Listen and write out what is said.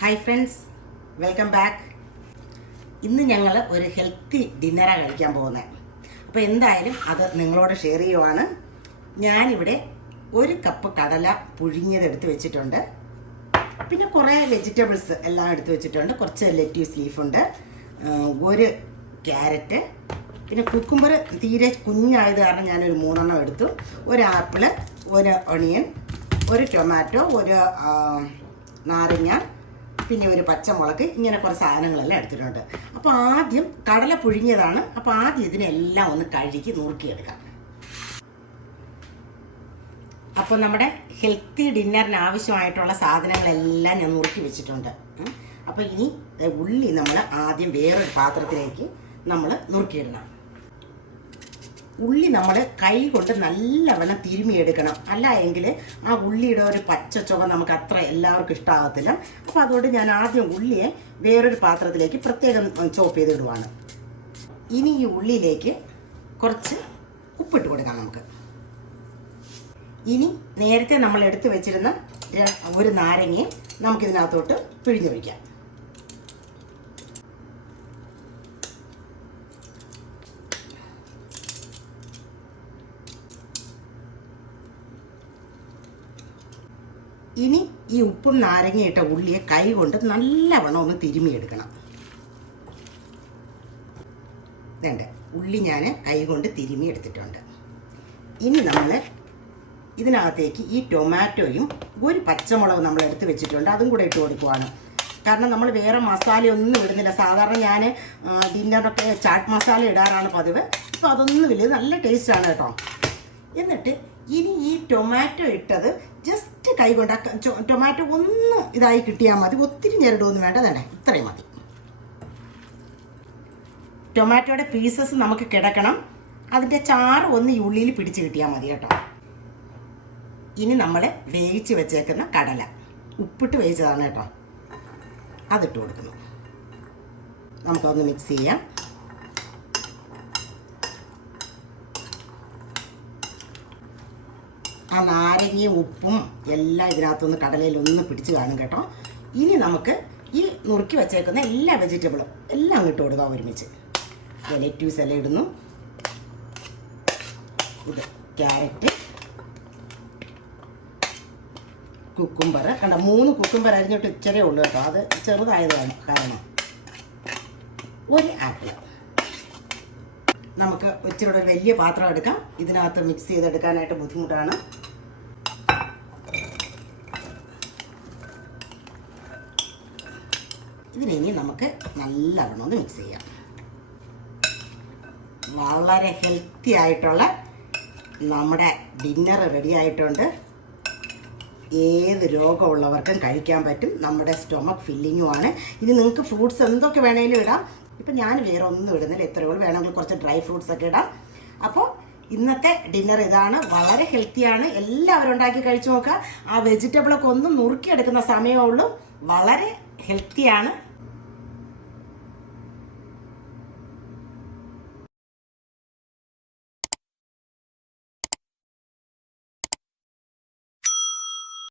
Hi friends, welcome back. ഇന്ന് ഞങ്ങൾ ഒരു ഹെൽത്തി ഡിന്നറാണ് കഴിക്കാൻ പോകുന്നത്. അപ്പോൾ എന്തായാലും അത് നിങ്ങളോട് ഷെയർ ചെയ്യുവാണ്. ഞാനിവിടെ ഒരു കപ്പ് കടല പുഴുങ്ങിയത് എടുത്ത് വെച്ചിട്ടുണ്ട്. പിന്നെ കുറേ വെജിറ്റബിൾസ് എല്ലാം എടുത്ത് വെച്ചിട്ടുണ്ട്. കുറച്ച് ലെറ്റ്യൂസ് ലീഫുണ്ട്, ഒരു ക്യാരറ്റ്, പിന്നെ കുക്കുംബർ തീരെ കുഞ്ഞായത് കാരണം ഞാനൊരു 3 എടുത്തു. ഒരു ആപ്പിള്, ഒരു ഒണിയൻ, ഒരു ടൊമാറ്റോ, ഒരു നാരങ്ങ, പിന്നെ ഒരു പച്ചമുളക്, ഇങ്ങനെ കുറച്ച് സാധനങ്ങളെല്ലാം എടുത്തിട്ടുണ്ട്. അപ്പോൾ ആദ്യം കടല പുഴുങ്ങിയതാണ്. അപ്പോൾ ആദ്യം ഇതിനെല്ലാം ഒന്ന് കഴുകി നുറുക്കിയെടുക്കാം. അപ്പോൾ നമ്മുടെ ഹെൽത്തി ഡിന്നറിന് ആവശ്യമായിട്ടുള്ള സാധനങ്ങളെല്ലാം ഞാൻ നുറുക്കി വെച്ചിട്ടുണ്ട്. അപ്പോൾ ഇനി ഉള്ളി നമ്മൾ ആദ്യം വേറൊരു പാത്രത്തിലേക്ക് നമ്മൾ നുറുക്കിയിടണം. ഉള്ളി നമ്മൾ കൈ കൊണ്ട് നല്ലവണ്ണം തിരുമിയെടുക്കണം. അല്ല എങ്കിൽ ആ ഉള്ളിയുടെ ഒരു പച്ച ചുവ നമുക്ക് അത്ര എല്ലാവർക്കും ഇഷ്ടമാകത്തില്ല. അപ്പോൾ അതുകൊണ്ട് ഞാൻ ആദ്യം ഉള്ളിയെ വേറൊരു പാത്രത്തിലേക്ക് പ്രത്യേകം ചോപ്പ് ചെയ്തിടുവാണ്. ഇനി ഈ ഉള്ളിയിലേക്ക് കുറച്ച് ഉപ്പിട്ട് കൊടുക്കാം നമുക്ക്. ഇനി നേരത്തെ നമ്മൾ എടുത്ത് വെച്ചിരുന്ന ഒരു നാരങ്ങയെ നമുക്കിതിനകത്തോട്ട് പിഴിഞ്ഞൊഴിക്കാം. ഇനി ഈ ഉപ്പും നാരങ്ങയിട്ട ഉള്ളിയെ കൈ കൊണ്ട് നല്ലവണ്ണം ഒന്ന് തിരുമിയെടുക്കണം. വേണ്ട, ഉള്ളി ഞാൻ കൈ കൊണ്ട് തിരുമി എടുത്തിട്ടുണ്ട്. ഇനി നമ്മൾ ഇതിനകത്തേക്ക് ഈ ടൊമാറ്റോയും ഒരു പച്ചമുളകും നമ്മൾ എടുത്ത് വെച്ചിട്ടുണ്ട്, അതും കൂടെ ഇട്ട് കൊടുക്കുവാണ്. കാരണം നമ്മൾ വേറെ മസാലയൊന്നും ഇടുന്നില്ല. സാധാരണ ഞാൻ ഡിന്നറിനൊക്കെ ചാട്ട് മസാല ഇടാറാണ് പതിവ്. അപ്പോൾ അതൊന്നുമില്ല, ഇത് നല്ല ടേസ്റ്റാണ് കേട്ടോ. എന്നിട്ട് ഇനി ഈ ടൊമാറ്റോ ഇട്ടത് ജസ്റ്റ് കൈ കൊണ്ട് ടൊമാറ്റോ ഒന്ന് ഇതായി കിട്ടിയാൽ മതി. ഒത്തിരി ഞെരടൊന്നും വേണ്ട, വേണ്ട, ഇത്രയും മതി. ടൊമാറ്റോയുടെ പീസസ് നമുക്ക് കിടക്കണം. അതിൻ്റെ ചാറ് ഒന്ന് ഈ ഉള്ളിയിൽ പിടിച്ച് കിട്ടിയാൽ മതി കേട്ടോ. ഇനി നമ്മൾ വേവിച്ച് വെച്ചേക്കുന്ന കടല ഉപ്പിട്ട് വേവിച്ചതാണ് കേട്ടോ, അതിട്ട് കൊടുക്കുന്നു. നമുക്കൊന്ന് മിക്സ് ചെയ്യാം. ആ നാരങ്ങയും ഉപ്പും എല്ലാം ഇതിനകത്തൊന്ന് കടലയിലൊന്ന് പിടിച്ച് കാണും കേട്ടോ. ഇനി നമുക്ക് ഈ നുറുക്കി വെച്ചേക്കുന്ന എല്ലാ വെജിറ്റബിളും എല്ലാം ഇട്ട് കൊടുക്കാം ഒരുമിച്ച്. ലെറ്റ്യൂസ് എല്ലാം ഇടുന്നു. ഇത് ക്യാരറ്റ്, കുക്കുംബർ, കണ്ട 3 കുക്കുംബർ അരിഞ്ഞിട്ട് ഇച്ചിരേ ഉള്ളൂ കേട്ടോ, അത് ചെറുതായതാണ് കാരണം. ഒരു ആപ്പിൾ. നമുക്ക് ഇച്ചിരി ഒരു വലിയ പാത്രം എടുക്കാം. ഇതിനകത്ത് മിക്സ് ചെയ്തെടുക്കാനായിട്ട് ബുദ്ധിമുട്ടാണ്. ഇതിനി നമുക്ക് നല്ലവണ്ണം ഒന്ന് മിക്സ് ചെയ്യാം. വളരെ ഹെൽത്തി ആയിട്ടുള്ള നമ്മുടെ ഡിന്നർ റെഡി ആയിട്ടുണ്ട്. ഏത് രോഗമുള്ളവർക്കും കഴിക്കാൻ പറ്റും. നമ്മുടെ സ്റ്റൊമക്ക് ഫില്ലിങ്ങുമാണ്. ഇനി നിങ്ങൾക്ക് ഫ്രൂട്ട്സ് എന്തൊക്കെ വേണമെങ്കിലും ഇടാം. ഇപ്പം ഞാൻ വേറെ ഒന്നും ഇടുന്നില്ല, എത്രയോ വേണമെങ്കിൽ കുറച്ച് ഡ്രൈ ഫ്രൂട്ട്സ് ഒക്കെ ഇടാം. അപ്പോൾ ഇന്നത്തെ ഡിന്നർ ഇതാണ്. വളരെ ഹെൽത്തിയാണ്, എല്ലാവരും ഉണ്ടാക്കി കഴിച്ചു നോക്കുക. ആ വെജിറ്റബിളൊക്കെ ഒന്ന് നുറുക്കിയെടുക്കുന്ന സമയമേ ഉള്ളൂ. വളരെ ഹെൽത്തിയാണ്.